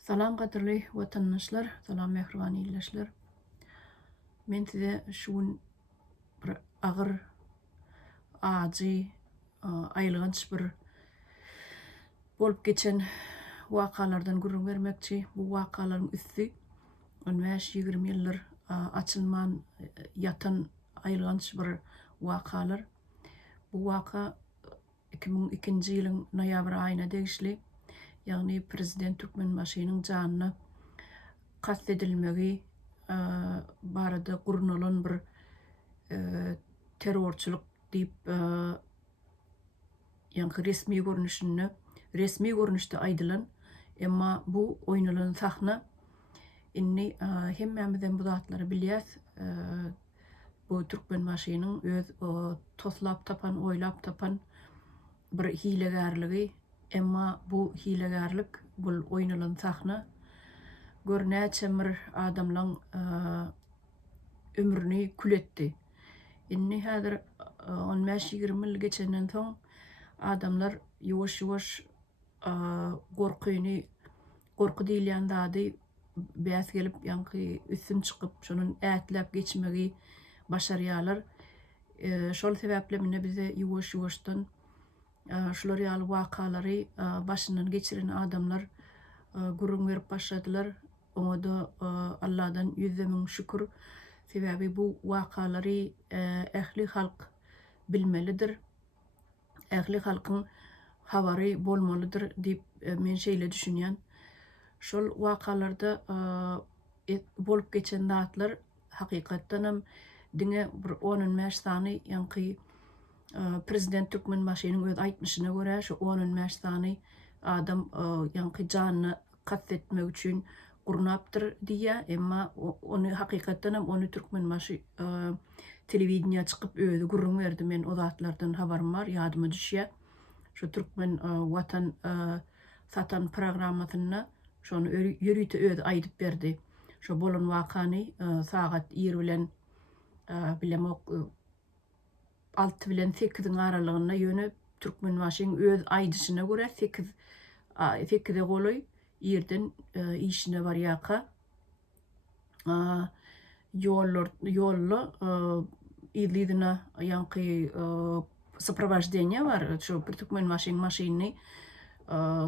Salam gaderli vatandaşlar, salam mehriban illeşler. Men size şuun bir ağır, acı, aýlygynç bir bolup geçen wakalardan gurrun bermekçi. Bu wakalaryň üstü 15-20 ýyldyr açylman ýatan aýlygynç bir wakalar. Bu waka 2002-nji ýylyň noýabr aýyna degişli. Ýagny prezident Türkmenbaşynyň janyna kastedilmegi barada gurunulan bir terrorçuluk diýip ýa-ni resmi görnüşde aýdylan, emma bu oýnalan sahna inni hemmämizden bu zatlary bilýäs. Bu Türkmenbaşynyň öz toslap tapan, oýlap tapan bir hilegärligi, emma bu hilegärlik, bu oýnalan sahna görnäçe adamlaň ömrüni kül etdi. Inni häzir 15-20 ýyl geçenden soň adamlar ýuwaş-ýuwaş gorky diýilýän zady bäs gelip ýa-ni üstün çykyp şonun ätläp geçmegi başarýarlar. Şol sebäple mine bize ýuwaş-ýuwaşdan şular ýaly wakalary başyndan geçiren adamlar gurrun berip başladylar. Oňa da Allahdan 100.000 şükür. Sebäbi bu wakalary ähli halk bilmelidir. Ähli halkyň habary bolmalydyr diýip men şeýle düşünýän. Şol wakalarda bolup geçen zatlar hakykatdanam diňe bir 10-15 sany ýa-ni prezident Türkmenbaşynyň öz aýtmyşyna görä şu 10-15 sany adam ýa-ni janyny kastetmek üçin gurnapdyr diýär, emma ony hakykatdanam ony Türkmenbaşy telewidenýa çykyp özü gurrun berdi. Men o zatlardan habarym bar, ýadyma düşýär. Şu Türkmen watan satan programmasyna şonu ýörüýte özü aýdyp berdi. Şu bolan wakany sagat 20 bilen bilemok 6 bilen 8-iň aralygyna ýönüp Türkmenbaşynyň öz aýdyşyna görä 8-e goloý ýerden işine barýaka ýolly ýyldyna ýa-ni soprovождение var. Şu Türkmenbaşynyň maşyny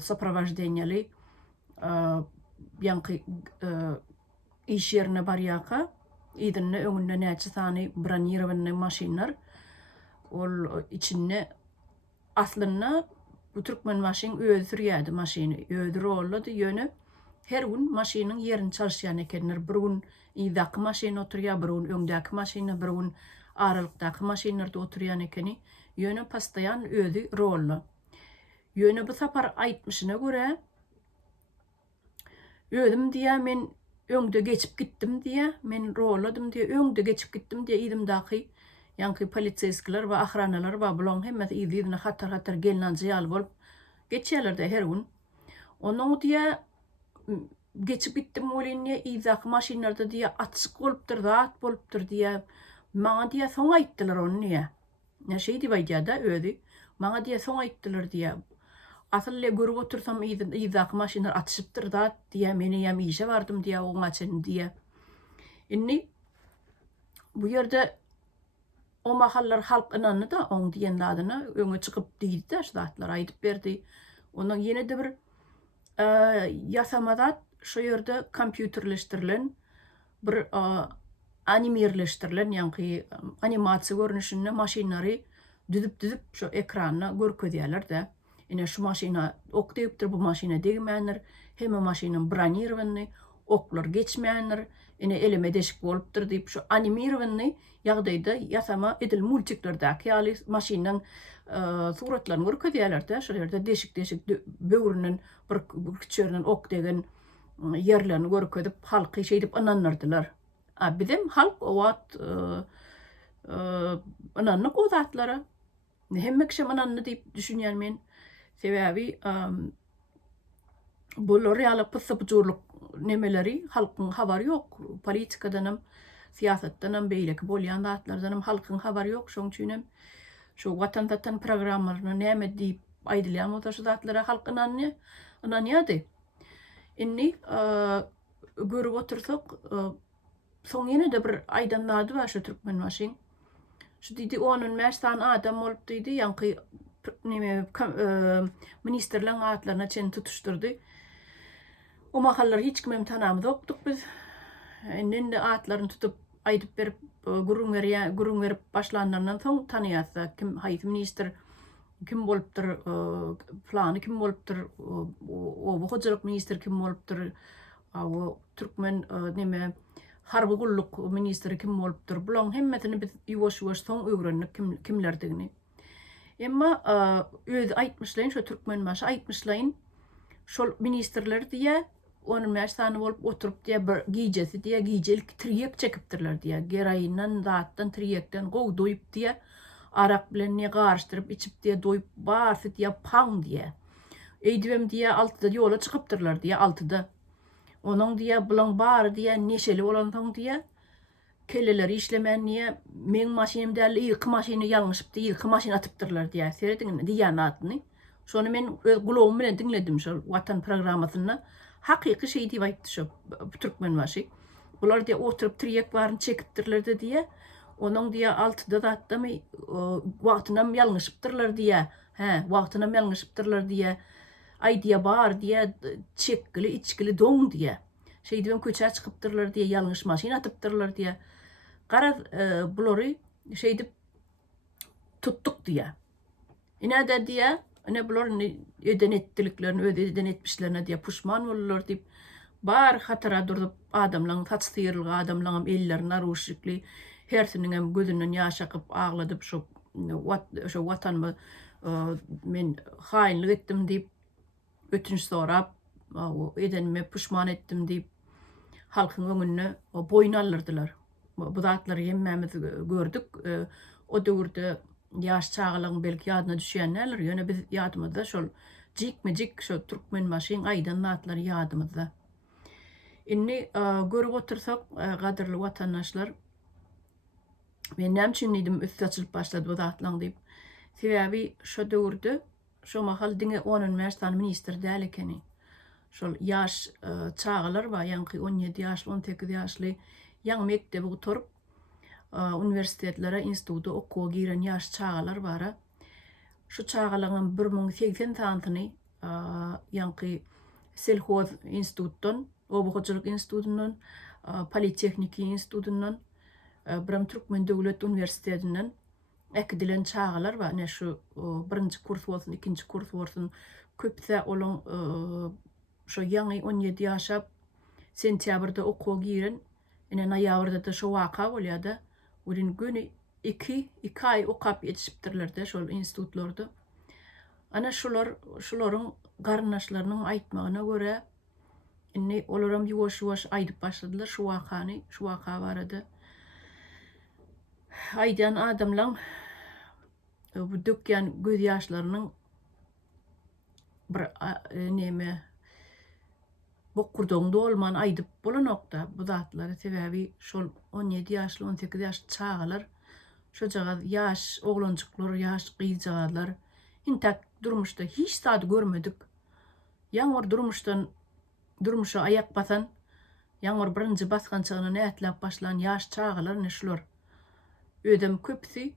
soprovождениýeli ýa-ni iş ýerine barýaka ýerine öňünde näçe sany bronirowany maşynlar ol içinde aslında bu Türkmenbaşynyň özü sürýärdi maşyny. Özü rollady ýöne her gün maşynyň ýerini çalyşýan ekenler. Bir gün ýydaky maşyna oturýar, bir gün öňdäki maşyna, bir gün aralykdaky maşynlarda oturýan ekeni. Ýöne pastaýan özü rolly. Ýöne bu sapar aýtmyşyna görä özüm diýär men öňde geçip gittim diýär, men rolladym diýär, öňde geçip gittim diýär, ýerimdäki ýa-ni polisiýskler we ahranalar we bulan hemmesi ýerine hatar gelinanjy ýaly bolup geçýärler her gün. Onuň diýär geçip gittim bolýan ýydaky maşynlarda diýär atsyk bolupdyr, zat bolupdyr diýär. Maňa diýär soň aýtdylar onu niýe? Näşe diýip aýdýar da özü. Maňa diýär soň aýtdylar diýär. Asyle görüp otursam ýydaky maşynlar atışypdyr zat diýär, meni ýam işe bardym diýär, oňa çyn diýär. Inni bu ýerde o mahallar halk inandy da oň diýen zadyna öňe çykyp diýdi da şu zatlar aýdyp berdi. Onuň ýene-de bir ýasama zat şu ýerde kompýuterleşdirilen bir animirleşdirilen ýa-ni animasiýa görnüşinde maşynlary düzüp şu ekrana görkezýärler da. Ine şu maşyna ok diýipdir, bu maşyna degmändir. Hemme maşynyň bronirowany, oklar geçmändir. Ine eleme deşik bolupdyr diýip şu animirowany ýagdaýda ýasama edil multiklerdäki ýaly maşynyň suratlaryny görkezýärler da. Şu ýerde deşik böwründen bir küçüğünden ok degen ýerlerini görkezip halky şeýdip inanyrdylar. Bizim halk o wagt inanýar o zatlara. Hemme kişi inanýar diýip düşünýär men. Sebäbi bular ýaly pysypjurlyk nemeleri halkyň habary ýok. Politikadanam, siýasatdanam, beýleki bolýan zatlardanam halkyň habary ýok. Şoň üçin şu watan programmalaryny näme diýip aýdylýan o zatlara halk inanýady. Inni görüp otursak soň ýene de bir aýdanlady bar şu türkmen maşyň. Şu diýdi onun mästan adam bolup diýdi, ýanky neme ministerleň atlaryna çen tutuşdurdy. O mahallar hiç kimem tanamyzokduk biz. Indi atlaryny tutup aýdyp berip gurrun berip başlanandan soň tanaýatsa kim haýsy minister kim bolupdyr, plany kim bolupdyr, o hojalyk minister kim bolupdyr, o türkmen neme harby gulluk ministeri kim bolupdyr. Bulan hemmesini biz ýuwaş-ýuwaş soň öwrendik kimlerdigini. Emma öz aýtmyşlaryň şu türkmen maşy aýtmyşlaryň şol ministerler diýe onun mäsany bolup oturup diýe bir giýjesi diýe giýjelik triyek çekipdirler diýe. Gerayından, zatdan, triyekden gow doýup diýe arak bilen ne garşdyryp içip diýe doýup barsy diýe paň diýe. Eýdibem diýe 6-da ýola çykypdyrlar diýe 6-da. Onuň diýe bulan bar diýe neşeli bolan soň diýe kelleleri işlemän diýe men maşinem däl ilki maşyny ýalňyşypdy, ilki maşyny atypdyrlar diýe. Serediňmi diýen atny. Şonu men öz gulagym bilen dinledim şol Watan programasyny. Hakyky şey diýip aýtdy şu türkmen maşy. Bular diýe oturup triyek baryny çekipdirler diýe. Onuň diýe 6-da zatdamy wagtynam ýalňyşypdyrlar diýe. Wagtynam ýalňyşypdyrlar diýe. Ay diýe bar diýe çekgili, içgili doň diýe. Şey diýen köçe çykypdyrlar diýe, ýalňyş maşyna atypdyrlar diýe. Gara bulary şey diýip tuttuk diýe. Ine-de diýe, ine bular öden etdiliklerini, öden etmişlerine diýe puşman bolurlar diýip bar hatara durup adamlaryň saç syýrylgy, adamlaryň ellerini aruşykly, hersiniň hem gözünden ýaş akyp agladyp şu watanmy men haýynlyk etdim diýip ötünç sorap, edenime puşman etdim diýip halkyň öňünde boyun aldyrdylar. Bu zatlary hemmemiz gördük. O döwürde ýaş çağlaryň belki ýadyna düşýänler, ýöne biz ýadymyzda şol jikmejik şu türkmen maşyň aýdan atlary ýadymyzda. Inni görüp otursak, gaderli watandaşlar, men näçin diýdim üst açylyp başlady bu zatlaryň diýip. Sebäbi şu döwürde şu mahal diňe onun mästan minister däl ekeni. Şol ýaş çağlar bar, ýanky 17 ýaşly, 18 ýaşly ýaňy mektebe oturup universitetlere, institutda okuwa giren ýaş çağlar bar. Şu çağlaryň 1080 tanyny ýanky selhoz institutdan, obuwçylyk institutundan, politexniki institutundan, Biram Türkmen Döwlet Universitetinden ekdilen çağlar bar. Ne şu birinci kurs bolsun, ikinci kurs bolsun, köpse olan şu ýaňy 17 ýaşap sentýabrda okuwa giren, ine noýabrda da şu waka bolýar. Urin günü 2 ay okap yetişipdirler şol institutlarda. Ana şolaryň garnaşlarynyň aýtmagyna görä, inni olaram ýuwaş-ýuwaş aýdyp başladylar şu wakany, şu waka barada. Aýdan adamlaň bu dökýän göz ýaşlarynyň bir neme bokurdoňda bolman aýdyp bolanokda bu zatlary sebäbi şol 17 ýaşly, 18 ýaşly çağlar, şu jaga ýaş oglanjyklar, ýaş gyýjagalar hintak durmuşda hiç zat görmedik. Ýaňyr durmuşa ayak basan, ýaňyr birinji basgan çygyny nätlap başlan ýaş çağlar neşler. Ödem köpsi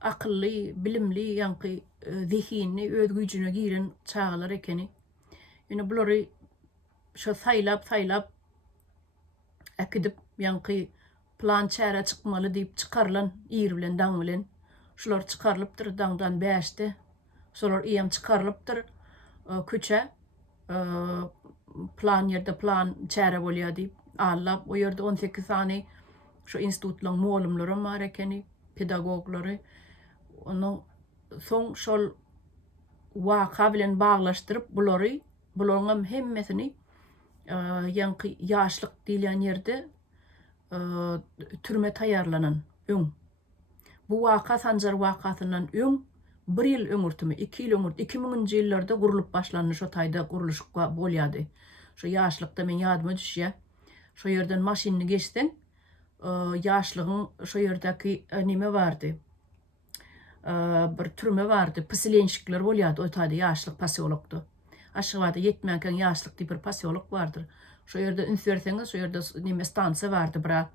akylly, bilimli, ýanky zihinli, öz güýjüne giren çağlar ekeni. Ýöne bulary şu saýlap ekidip ýanky plan çäre çykmaly diýip çykarlan ýer bilen daň bilen. Şular çykarlypdyr daňdan 5'te. Şolar ýem çykarlypdyr köçe plan ýerde plan çäre bolýar diýip allap o ýerde 18 sany şu institutlaryň molumlary bar ekeni, pedagoglary. Onuň soň şol waka bilen baglaşdyryp bularyň hemmesini ýanky ýaşlyk diýilen ýerde türme taýarlanan öň. Bu waka Sanjar wakasyndan öň 1 ýyl öňürtümi, 2 ýyl öňürtümi, 2000-nji ýyllarda gurulyp başlandy şu taýda guruluşga bolýady. Şu ýaşlykda men ýadyma düşýär. Şu ýerden maşyny geçden ýaşlygyň şu ýerdäki nime bardy. Bir türme bardy, pisilenşikler bolýady o taýda ýaşlyk pasiolokda. Aşağıda yetmänken yaşlık diye bir pasiolog vardır. Şu yerde ünsverseniz şu yerde neme stansı vardı bira.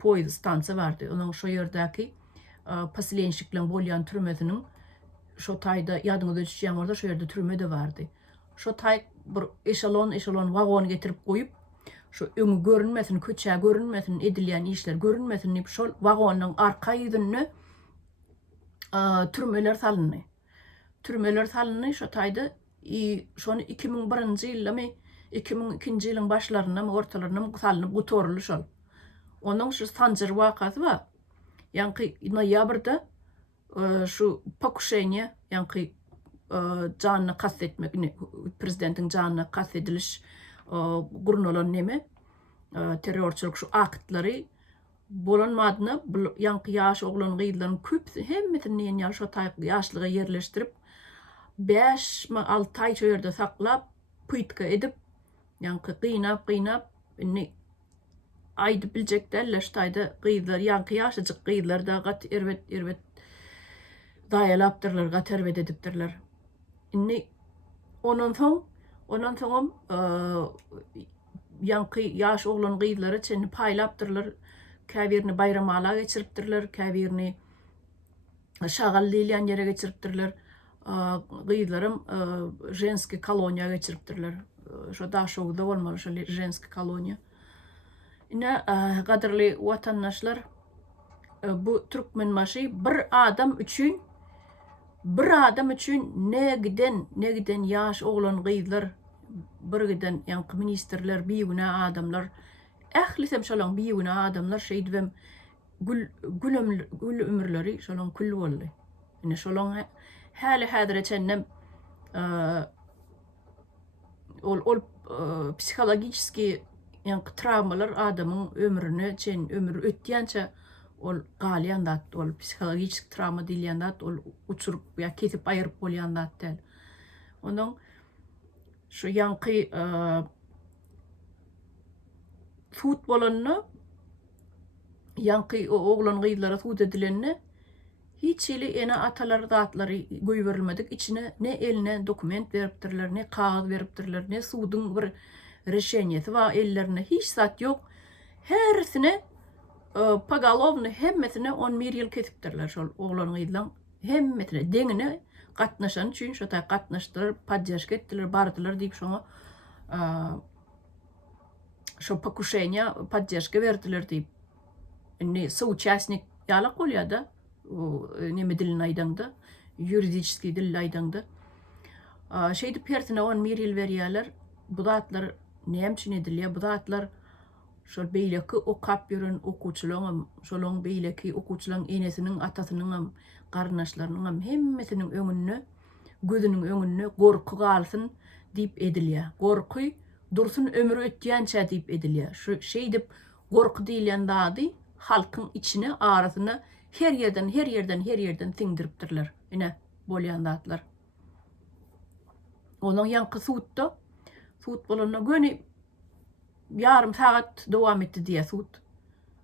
Poyuz stansı vardı. Onun şu yerdeki pasilenşiklen bolyan türmesinin şu tayda yadınıza düşeceğim orada şu yerde türme de vardı. Şu tay bir eşelon vagon getirip koyup şu öňü görünmesin, köçä görünmesin, edilýän işler görünmesin diýip şol wagonyň arka ýüzüne türmeler salyndy. Türmeler salyndy şo taýda şonu 2001-nji ýylda 2002-nji ýylyň başlaryna ortalaryna salynıp gutorly şol. Onuň şu Sanjar wakasy bar. Ýa-ni noýabrda şu покушение, ýa-ni janyny kastetmek, prezidentiň janyny kastediliş gurnulan neme terörçülük şu aktlary bolanmadyna ýa-ni ýaş oglan gyýdlaryň köpsi hemmesini ýaş ýaşlyga ýerleşdirip 5-6 aý şu ýerde saklap pýtka edip ýa-ni gynap aýdyp biljekler şu taýda gyýdlar ýa-ni ýaşajyk gyýdlar da gat erbet daýalapdyrlar, gat erbet edipdirler. Ondan soň ýa-ni ýaş oglan gyýdlary çenli paýlapdyrlar, käbirini bayramala geçiripdirler, käbirini şagal diýilýän ýere geçiripdirler. Gyýdlarym женский koloniýa geçiripdirler. Şo daşowda bolmaly şo женский koloniýa. Ine gadyrly watandaşlar, bu Türkmenmaşy bir adam üçin negiden ýaş oglan gyýdlar, birgiden ýa-ni ministrler, biýigine adamlar, ählisem şolaň biýigine adamlar şeýdibem gül ömürleri şolaň kül boldy. Ine şolaň häli häzire çennem ol psihologiski ýa-ni travmalar adamyň ömrüne ömür ötýänçe ol galýan dat, ol psihologik travma diýilýän dat, ol uçurup ýa kesip aýryp bolýan dat däl. Onuň şu ýa-ni sut bolanyny ýa-ni oglan gyýdlara sut edilenni hiç ýyly ene atalar zatlary goýberilmedik. İçine ne eline dokument beripdirler, ne kağıt beripdirler, ne sudyň bir reşeňesi we ellerine hiç zat ýok. Hersine pogolovny hemmesine 11 ýyl kesipdirler şol oglan gyýdlaň hemmesine deňine gatnaşan üçin şo taý gatnaşdyryp поддержка etdiler, bardylar diýip şoňa şo покушение поддержка berdiler diýip. Соучастник ýalyk bolýar da neme dilini aýdanda, юридический dil aýdanda. Şeýdi persine 11 ýyl berýärler. Bu zatlar näme edilýär? Bu zatlar şol beýleki okap ýören okuwçylaryň, şolaň beýleki okuwçylaryň enesiniň, atasynyň, garnaşlarynyň hemmesiniň öňünde, gözüniň öňünde gorky galsyn diýip edilýär. Gorky dursun ömrü ötýänçe diýip edilýär. Şu şeýdip gorky diýilýän zady halkyň içine arasyna her yerden tiňdiripdirler. Ine bolýan zatlar. Onuň ýanky sut bolanyna göni yarım saat dowam etdi diye sut.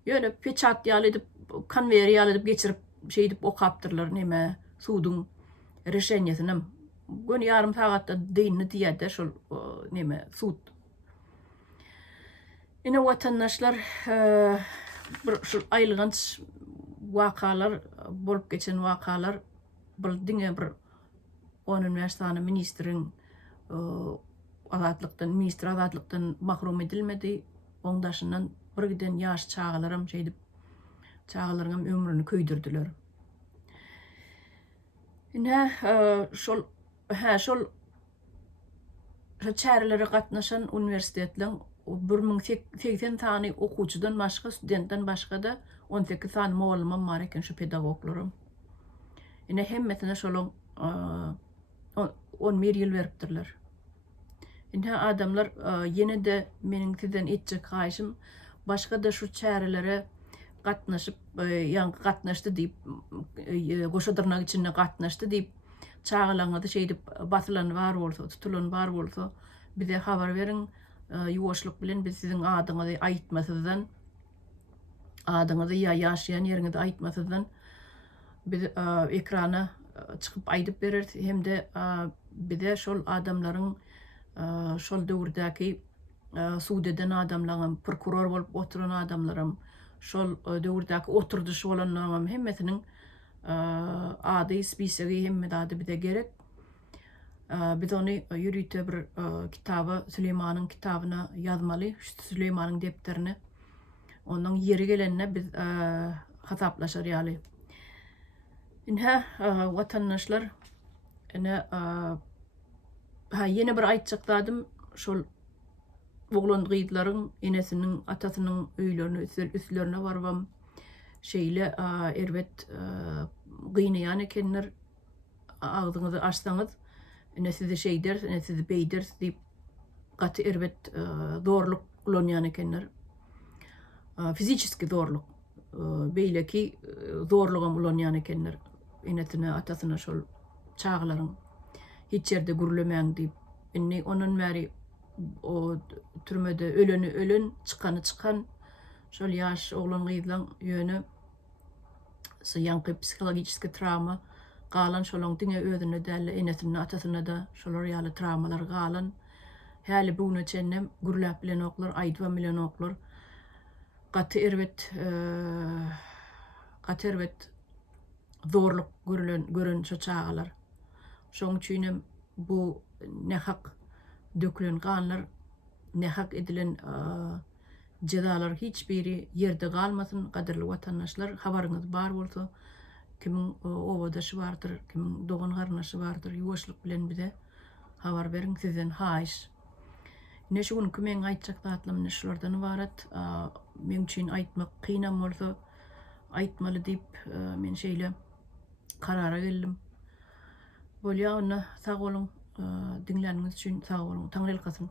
Ýöne peçat ýaly edip, konveýer ýaly edip geçirip şeýdip okapdyrlar neme sudyň reşeňesini. Göni yarım saatda diýini diýerde şol neme sut. Ine watandaşlar şu aýlygynç wakalar bolup geçen wakalar bildiňe bir 10 üniversitany ministriň ministr azatlıktan mahrum edilmedi. Ondaşından birgiden ýaş çağalarym şeýdip çağalarym ömrüni köýdirdiler. Ine şol çärelere gatnaşan universitetleň 1080 tany okuwçydan başga, studentden başga da 18 tany mowalymam bar eken, şu pedagoglarym. Ine hemmesine şolaň 11 ýyl beripdirler. Ine adamlar ýene de meniň sizden etjek gaýşym başga da şu çärelere gatnaşyp ýa-ni gatnaşdy diýip goşadyrnak içinde gatnaşdy diýip çağalaňyzy şeýdip basylan bar bolsa, tutulan bar bolsa bize habar beriň. Ýuwaşlyk bilen biz siziň adyňyzy aýtmasyzdan, adyňyzy ýa ýaşaýan ýeriňizi aýtmasyzdan biz ekrana çykyp aýdyp berer, hem de bize şol adamlaryň şol döwürdäki suudeden adamlaryň, prokuror bolup oturan adamlarym, şol döwürdäki oturduşy bolanlaryň hemmesiniň ady, spisigi hemme ady bize gerek. Biz onu ýürüýte bir kitaba, Süleymanyň kitabyna ýazmaly, Süleymanyň depderini. Onuň yeri gelenne biz hasaplaşar ýaly. Inha watandaşlar ene ýene bir aýtjakdadym, şol oglan gyýdylaryň enesiniň, atasynyň öýlerine, üslerine barbam şeýle erbet gynýan ekenler, agzyňyzy açsaňyz ene sizi şeý ders, ene sizi beý ders diýip gaty erbet zorluk ulanýan ekenler. Fizikiski zorluk. Beýleki zorlugam ulanýan ekenler. Enesine, atasyna şol çağlaryň hiç ýerde gürlemäň diýip. Inni onuň bäri o türmede öleni ölen, çykany çıkan, şol ýaş oglan gyzlaň ýöne ýanky psikologический travma galan şolaň diňe özüne däl enesine, atasyna da şolar ýaly travmalar galan. Häli bugüne çennem gürläp bilen oklar, aýdwan bilen oklar. Gaty erbet zorluk gören şo çağalar. Şoň üçin bu nähak dökülen ganlar, nähak edilen jezalar hiç biri ýerde galmasyn. Gaderli watandaşlar, habaryňyz bar bolsa, kimiň obadaşy bardyr, kimiň dogan garnaşy bardyr, ýuwaşlyk bilen bize habar beriň, sizden haýyş. Neşe gün kimeň aýtjak zatlarym şolardan ibaret. Men üçin aýtmak kynam bolsa aýtmaly diýip men şeýle karara geldim. Bolýa, sag bolun, dinläniňiz üçin sag bolun. Taňra elkasyň.